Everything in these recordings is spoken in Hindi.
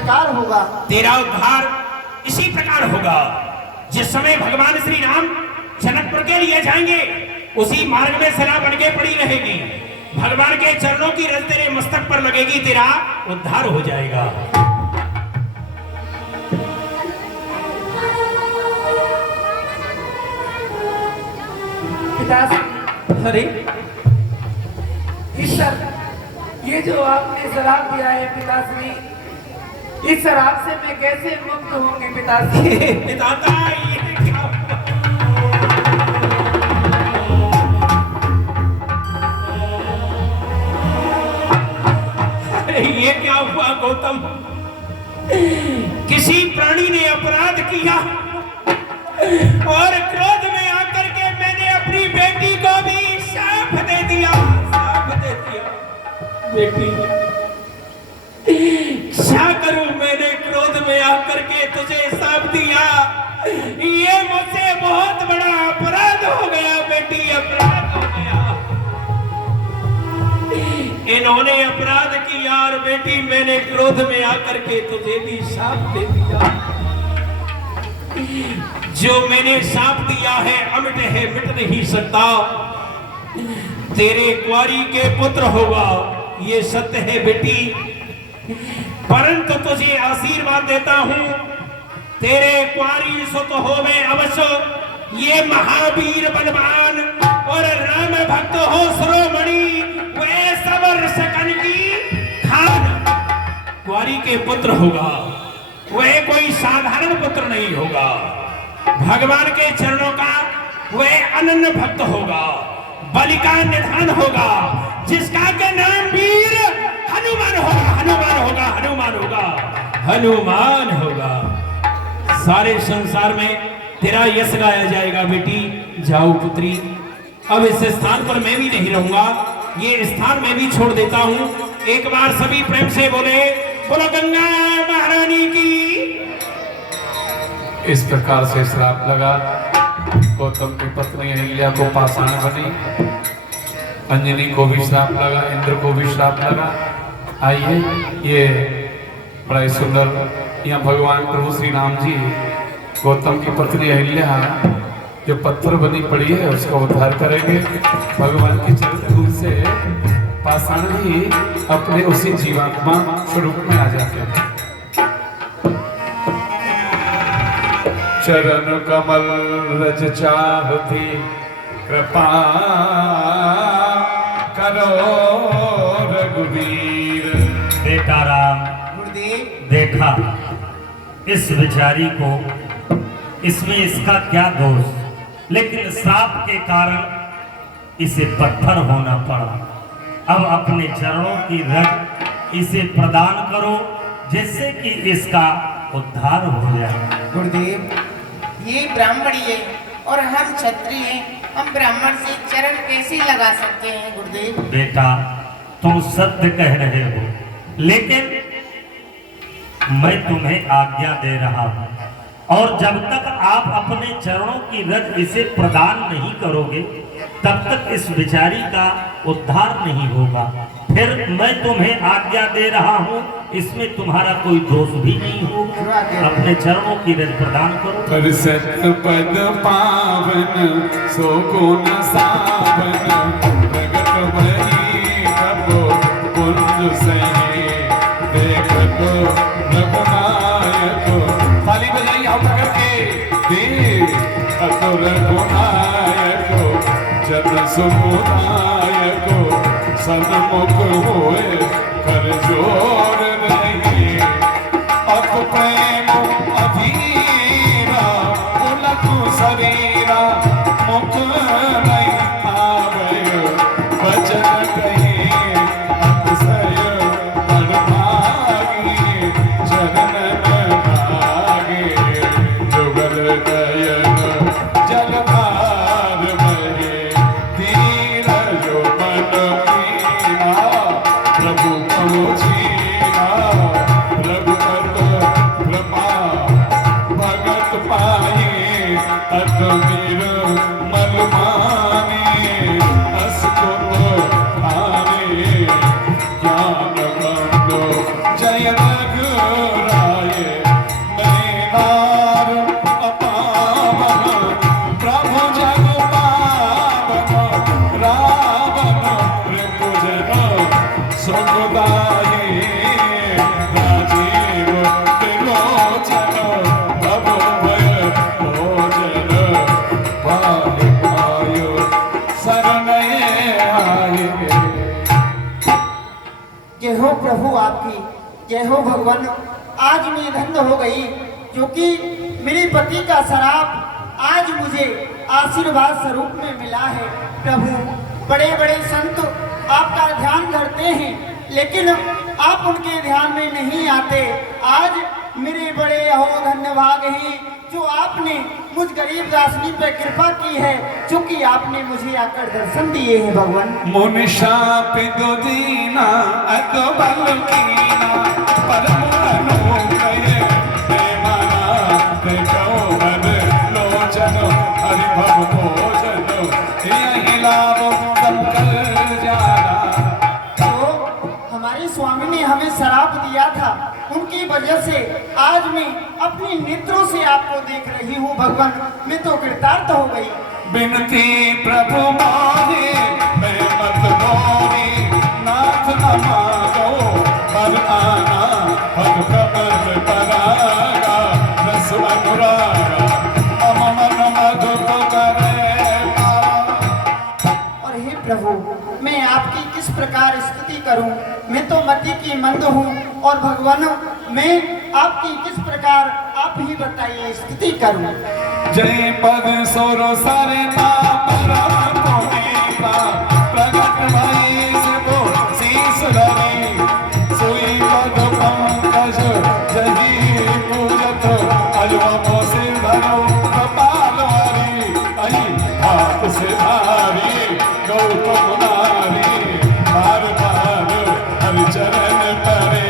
प्रकार होगा? तेरा उद्धार इसी प्रकार होगा। जिस समय भगवान श्री राम जनकपुर के लिए जाएंगे उसी मार्ग में सला बन के पड़ी रहेगी। भगवान के चरणों की रज तेरे मस्तक पर लगेगी, तेरा उद्धार हो जाएगा। पिताश्री, अरे ईश्वर, ये जो आपने शराब दिया है पिताश्री, इस शराब से मैं कैसे मुक्त होंगी पिताश्री? पिताता, ये क्या हुआ? ये क्या हुआ गौतम? किसी प्राणी ने अपराध किया और क्रोध में आकर के मैंने अपनी बेटी को भी शाप दे दिया। शाप दे दिया। बेटी, क्या करूं? मैंने क्रोध में आकर के तुझे शाप दिया। ये मुझसे बहुत बड़ा अपराध हो गया बेटी, अपराध हो गया। इन्होंने अपराध किया और बेटी मैंने क्रोध में आकर के तुझे भी शाप दे दिया। जो मैंने शाप दिया है अमिट है, मिट नहीं सकता। तेरे कुंवारी के पुत्र होगा, ये सत्य है बेटी। परंतु तुझे आशीर्वाद देता हूं, तेरे कुंवारी सुत होवे अवश्य। ये महावीर बलवान और राम भक्त हो शिरोमणि, वे सबर सकन की खान कुंवारी के पुत्र होगा। वह कोई साधारण पुत्र नहीं होगा। भगवान के चरणों का वह अनन्य भक्त होगा, बलि का निधान होगा, जिसका के नाम वीर हनुमान होगा। हनुमान होगा, हनुमान होगा, हनुमान होगा। सारे संसार में तेरा यश गाया जाएगा बेटी। जाओ पुत्री, अब इस स्थान पर मैं भी नहीं रहूंगा, ये स्थान मैं भी छोड़ देता हूं। एक बार सभी प्रेम से बोले, बोलो गंगा महारानी की। इस प्रकार से श्राप लगा। गौतम की पत्नी अहिल्या को पाषाण बनी, अंजनी को भी श्राप लगा, इंद्र को भी श्राप लगा। आइए, ये बड़ा ही सुंदर, यहाँ भगवान प्रभु श्री राम जी गौतम की पत्नी अहिल्या जो पत्थर बनी पड़ी है उसका उद्धार करेंगे। भगवान की चरण धूल से पाषाण भी अपने उसी जीवात्मा स्वरूप में आ जाते हैं। चरण कमल रज चाहती कृपा करो रघुवीर। बेटा राम, गुरुदेव, देखा इस बेचारी को, इसमें इसका क्या दोष, लेकिन श्राप के कारण इसे पत्थर होना पड़ा। अब अपने चरणों की रज इसे प्रदान करो, जिससे कि इसका उद्धार हो जाए। गुरुदेव, ये ब्राह्मणी है और हम क्षत्रिय हैं, हम ब्राह्मण से चरण कैसे लगा सकते हैं गुरुदेव? बेटा, तुम सत्य कह रहे हो, लेकिन मैं तुम्हें आज्ञा दे रहा हूं, और जब तक आप अपने चरणों की रज इसे प्रदान नहीं करोगे तब तक इस बेचारी का उद्धार नहीं होगा। फिर मैं तुम्हें आज्ञा दे रहा हूं, इसमें तुम्हारा कोई दोष भी नहीं होगा। अपने चरणों की रज प्रदान करो। पर सत्य पद पावन सो गुण सावन, प्रगट भई प्रभु पुंज सही, देखत रघुनायक। ताली बजाइए हम करके, देखत रघुनायक जन सुमुदायक, सन्मुख होए कर जोर नहीं। अप प्रेम अधीरा उलटू शरीरा, मुख नहीं आवे वचन कहे अतिशय बड़भागी, चरण लागे जुगल दयन जलधार बहे, तीर जो मन कीना प्रभु पहुँचीना, रघुपत कृपा भगत पाए, अतवीर मल माने, असकुत आने ज्ञान बंदो जय रघुराई। जय हो भगवान, आज मैं धन्य हो गई क्योंकि मेरे पति का शराब आज मुझे आशीर्वाद स्वरूप में मिला है। प्रभु, बड़े बड़े संत आपका ध्यान करते हैं लेकिन आप उनके ध्यान में नहीं आते। आज मेरे बड़े हो धन्यवाद हैं जो आपने मुझ गरीब दासनी पे कृपा की है, क्योंकि आपने मुझे आकर दर्शन दिए हैं भगवान। मुनिशा पे दो दीना अतो बलकीना परम अनुग्रह प्रेमाना देखो बद लोचन हरि भव भोजन यही लाभ संकल जाना। तो हमारे स्वामी ने हमें शराब दिया था, उनकी वजह से आज मैं अपनी नेत्रों से आपको देख रही हूँ भगवान। मैं तो कृतार्थ हो गई। बिनती प्रभु माने मैं मत मोही नाथ न मांगो पर आना पग कमल परागा रस अनुरागा मम मन मधुप करे पारा। और हे प्रभु, मैं आपकी किस प्रकार स्तुति करूं? मैं तो मति की मंद हूं और भगवान मैं आपकी किस प्रकार आप ही बताइए स्तुति करूं। जय पद सोरो सारे नाम परम पुनीता प्रगट भई से वो शीस धरी सोई पद पंकज जही पूजत अजवा से धरो कपाल हरि आई हाथ से धारी गौतम नारी बार बार हरि चरण परे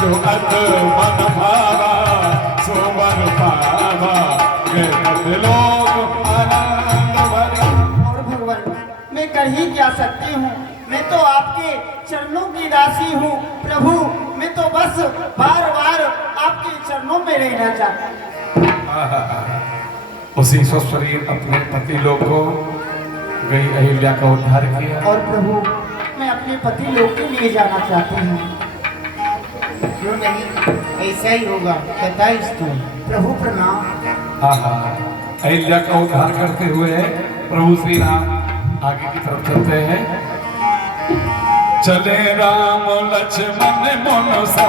जो अत मन भावा सो वर पावा लोग आनंद भरे। और भगवान, मैं कर ही क्या सकती हूँ? मैं तो आपके चरणों की दासी हूँ प्रभु। मैं तो बस बार बार आपके चरणों में रहना चाहती हूँ। उसी स्वशरीर अपने पति लोग को गई अहिल्या का उद्धार किया। और प्रभु, मैं अपने पति लोग के लिए जाना चाहती हूँ। क्यों नहीं, ऐसा ही होगा, बताइस तू। प्रभु प्रणाम। अहिल्या का उद्धार करते हुए प्रभु श्री राम आगे की तरफ चलते हैं। चले राम लक्ष्मण मन सो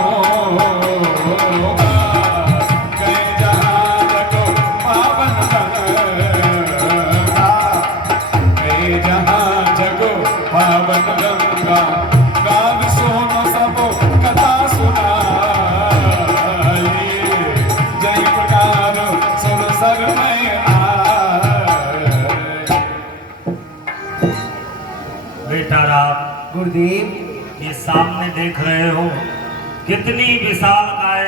गए जहाज को पावन गंगा गए जहाज को पावन गंगा गान सुनो सब कथा सुना जय प्रकार सुर सर में बेटा राम, गुरुदेव, ये सामने देख रहे हो कितनी विशाल काय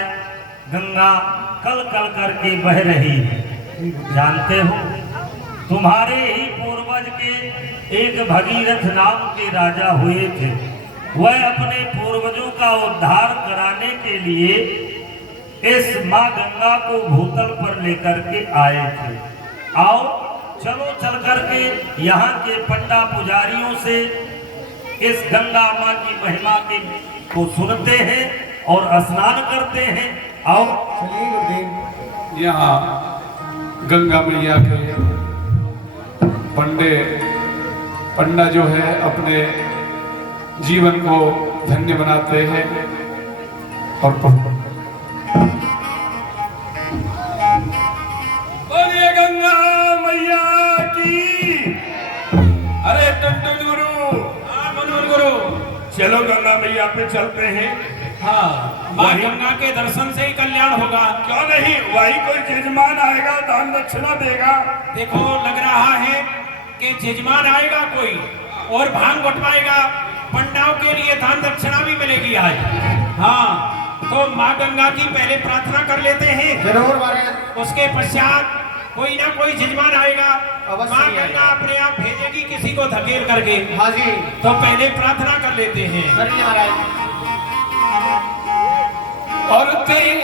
गंगा कल कल करके बह रही है। जानते हो तुम्हारे ही पूर्वज के एक भगीरथ नाम के राजा हुए थे। वह अपने पूर्वजों का उद्धार कराने के लिए इस माँ गंगा को भूतल पर लेकर के आए थे। आओ चलो चल करके यहाँ के पंडा पुजारियों से इस गंगा माँ की महिमा को सुनते हैं और स्नान करते हैं। आओ चलिए गुरुदेव। यहाँ गंगा मैया के पंडा जो है अपने जीवन को धन्य बनाते हैं और बोलिए गंगा मैया की। अरे टुनटुन गुरु, हाँ मनोहर गुरु, चलो गंगा मैया पे चलते हैं। हाँ, माँ गंगा के दर्शन से ही कल्याण होगा। क्यों नहीं, वही कोई जजमान आएगा दान दक्षिणा देगा। देखो लग रहा है कि जजमान आएगा कोई और भांग बटवाएगा, पंडाओं के लिए दान दक्षिणा भी मिलेगी आज। हाँ, तो माँ गंगा की पहले प्रार्थना कर लेते हैं। जरूर महाराज। उसके पश्चात कोई ना कोई जजमान आएगा, अवश्य माँ आएगा। गंगा अपने आप भेजेगी किसी को धकेल करके। हाँ जी, तो पहले प्रार्थना कर लेते हैं। करिए महाराज। और तेरी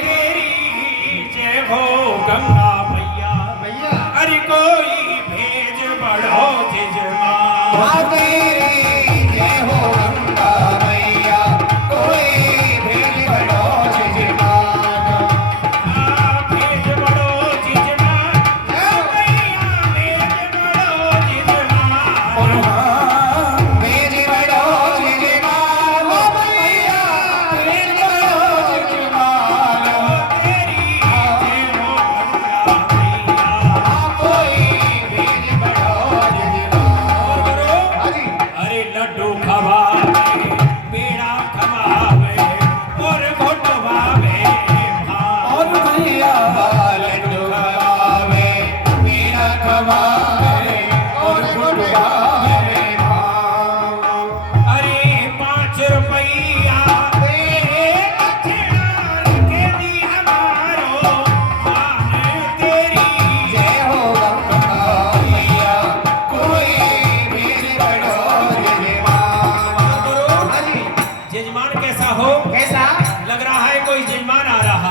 जय हो गंगा मैया, मैया, अरे कोई भेज बढ़ो जजमान। जय हो गंगा मैया, कोई भेज बढ़ो जजमान। भेज बढ़ो जजमान, मैया भेज बढ़ो जजमान। भेज बढ़ो जजमान, मैया भेज बढ़ो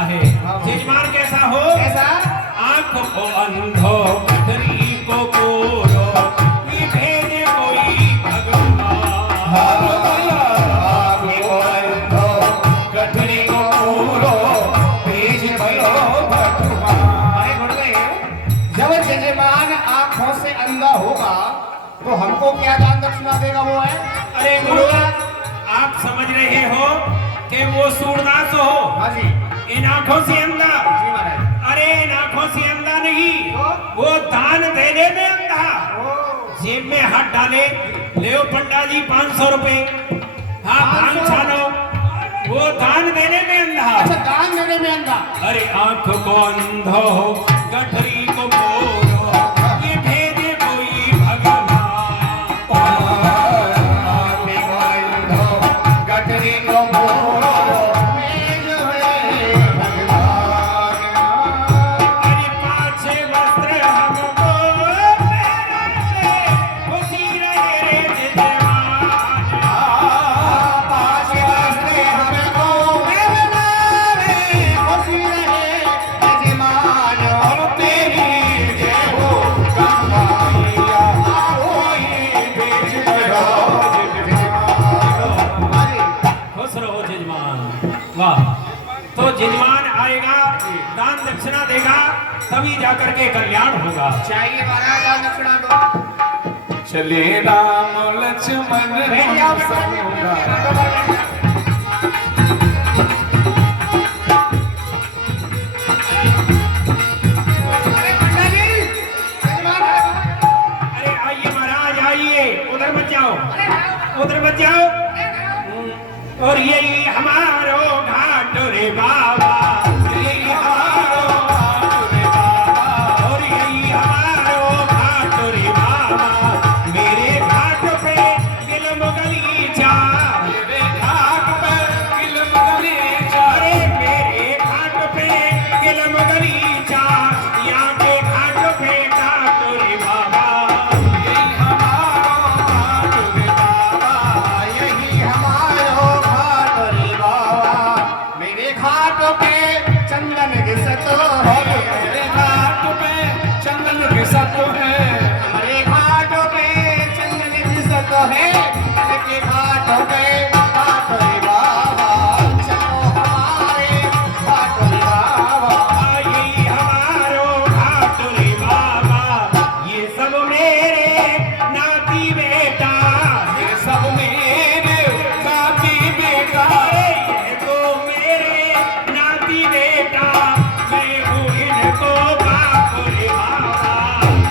है। जजमान कैसा हो? ऐसा आंख को अंधो गठरी को कोरो, ये भेजे कोई भगवान। गठरी को पूरो भेज भयो भगवान। जब जजमान आंखों से अंधा होगा तो हमको क्या दान दक्षिणा देगा वो है? अरे गुरुदास, आप समझ रहे हो कि वो सूरदास हो? हाँ जी इन आंखों से अंधा? जी महाराज। अरे इन आंखों से अंधा नहीं, वो दान देने में अंधा। जेब में हाथ डाले, ले पंडा जी 500 रुपए, हाँ 500 लो, वो दान देने में अंधा। अच्छा दान देने में अंधा। अरे आंख को अंधो गठरी को बोलो, ये भेजे कोई भगवान। गठरी को पूरो भेज भगवान। अरे पाछे वस्त्र हमको पैरों पे, खुशी रहे रे जजमान। पाँच वस्त्र हमको खुशी रहे जजमान। और तेरी जय हो गंगा मैया, होई भेज खुश रहो जजमान। वाह, तो जजमान आएगा, दान दक्षिणा देगा, तभी जाकर के कल्याण होगा। चाहिए महाराज दान दक्षिणा दो। चले राम लक्ष्मण बैठ जाओ बेटा। अरे आइए महाराज आइए, उधर मत जाओ, उधर मत जाओ। और यही हमारो घाट रे बाबा, यही हमारो घाट रे बाबा, और यही हमारो घाट रे बाबा। मेरे घाट पे गिलम गलीचा, मेरे घाट पर गिलम गलीचा, अरे मेरे घाट पे गिलम गलीचा, यहाँ के घाट पे घाट रे बाबा। यही हमारो घाट रे बाबा, यही हमारो घाट रे बाबा। मेरे घाट पे चंदन घिसत है। मेरे घाट पे चंदन घिसत है। हमारे घाट पे चंदन घिसत है। के घाट पे घाट रे बाबा। चलो हमारे घाट रे बाबा। यही हमारो घाट रे बाबा, ये सब मेरे नाती बेटा, ये सब मेरे नाती बेटा, ये तो मेरे नाती बेटा, मैं हूँ इनको बाप रे बाबा।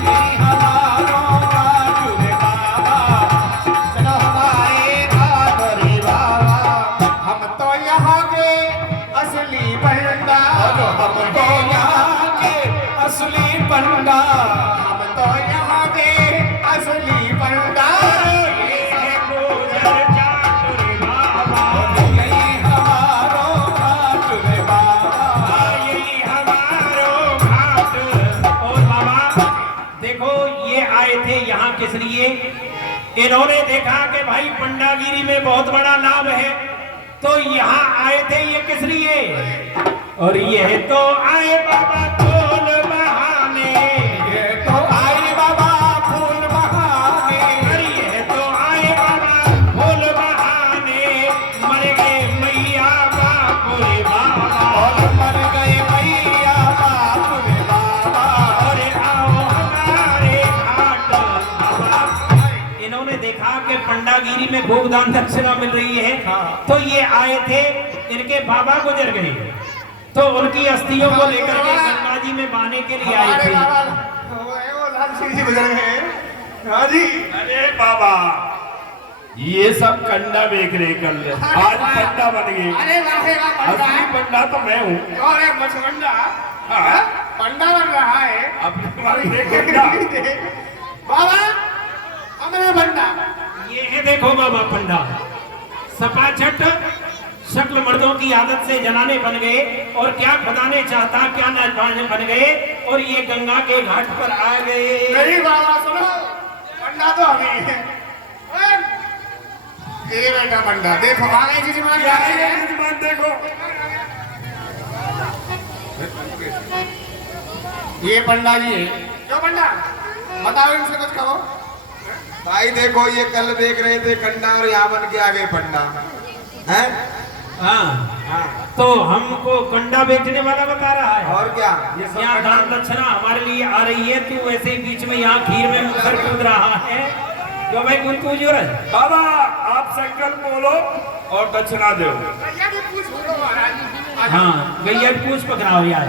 यही हमारो घाट रे बाबा। चलो हमारे घाट रे बाबा। हम तो यहाँ के असली बंदा। हम तो यहाँ के असली पंडा, हम तो यहाँ के असली बंदा। ये है गुजर जाट रे बाबा, यही हमारो घाट रे बाबा। यही हमारो घाट। और बाबा देखो, ये आए थे यहाँ किस लिए? इन्होंने देखा कि भाई पंडागिरी में बहुत बड़ा लाभ है, तो यहाँ आए थे ये किस लिए? और ये तो आए बाबा फूल बहाने, ये तो आई बाबा फूल बहाने, अरे ये तो आए बाबा फूल बहाने, मर गए मैया बाप रे बाबा। और मर गए मैया बाप रे बाबा। और आओ हमारे घाट बाबा। इन्होंने देखा कि पंडागिरी में खूब दान दक्षिणा मिल रही है, तो ये आए थे, इनके बाबा गुजर गए, तो उनकी अस्थियों को लेकर के गंगा जी में बहाने के लिए आए हमारे थे। बाबा वो लाल सिंह जी गुजर गए हैं। हाँ जी। अरे बाबा, ये सब कंडा बेच रहे कल, आज पंडा बन गए। अरे वाह वाह पंडा असली है। पंडा तो मैं हूँ। और एक मछगंडा हाँ? पंडा बन रहा है। अब तुम्हारी एक कंडा। बाबा हमारे पंडा। ये है देखो बाबा पंडा, सपाचट शक्ल मर्दों की आदत से जनाने बन गए, और क्या खुदा ने चाहता क्या न बन गए, और ये गंगा के घाट पर आ गए। नहीं बाबा सुनो, पंडा तो हमें है। ये बेटा पंडा देखो आ गए जी जमान क्या है ये जजमान देखो। ये पंडा जी है। क्यों पंडा? बताओ इनसे कुछ कहो। भाई देखो ये कल देख रहे थे कंडा और यहाँ बन के आ गए पंडा हैं? हाँ तो हमको कंडा बेचने वाला बता रहा है। और क्या ये सब यहाँ दान दक्षिणा हमारे लिए आ रही है, तू ऐसे ही बीच में यहाँ खीर में मुसर कूद रहा है। क्यों भाई कुछ पूछ रहा है? बाबा आप संकल्प बोलो और दक्षिणा दो। भैया की पूछ बोलो महाराज। हाँ गैया की पूछ पकड़ाओ यार।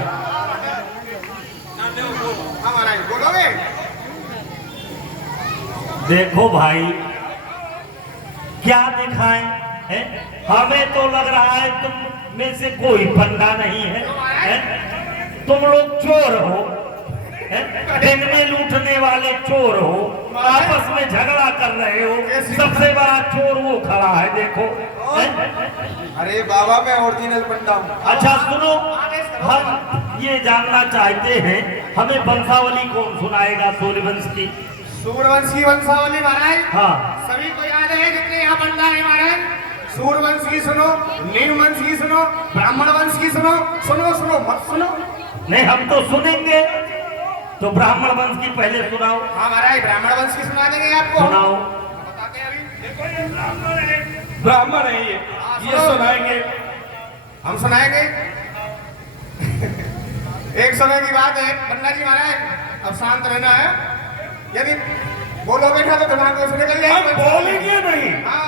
हाँ महाराज बोलोगे? देखो भाई क्या दिखाएं है? हमें तो लग रहा है तुम में से कोई पंडा नहीं है? तुम लोग चोर हो है? दिन में लूटने वाले चोर हो, आपस में झगड़ा कर रहे हो। सबसे बड़ा चोर वो खड़ा है देखो है? अरे बाबा मैं ओरिजिनल पंडा हूँ। अच्छा सुनो, हम ये जानना चाहते हैं हमें वंशावली कौन सुनाएगा सूर्यवंश की? सूर्यवंशी वंशावली महाराज। हाँ सभी को याद है जितने यहाँ पंडा है महाराज। सूर्यवंश की सुनो, नीलवंश की सुनो, ब्राह्मण वंश की सुनो। सुनो सुनो मत सुनो। नहीं हम तो सुनेंगे, तो ब्राह्मण वंश की पहले सुनाओ। हाँ महाराज ब्राह्मण वंश की सुना देंगे आपको। सुनाओ। बताते हैं अभी। देखो ये ब्राह्मण है ये सुनाएंगे। हम सुनाएंगे। एक समय की बात है पंडा जी महाराज, अब शांत रहना है। यदि बोलोगे ना तो दिमाग में से निकल हम जाएगी। बोलेंगे नहीं, हाँ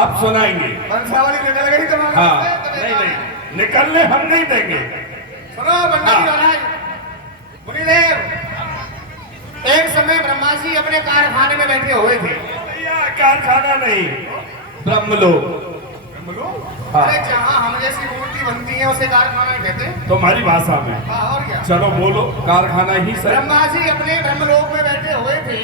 आप सुनाएंगे। वंशावली निकल गई दिमाग में हाँ से, तो नहीं देखो। नहीं निकलने हम नहीं देंगे। सुनो पंडा जी महाराज, मुनिदेव, एक समय ब्रह्मा जी अपने कारखाने में बैठे हुए थे। भैया कारखाना नहीं, ब्रह्मलोक। हाँ। अरे जहाँ हम जैसी मूर्ति बनती है उसे कारखाना ही कहते हैं। तुम्हारी भाषा में। हाँ और क्या। चलो बोलो कारखाना ही सही। ब्रह्मा जी अपने ब्रह्मलोक में बैठे हुए थे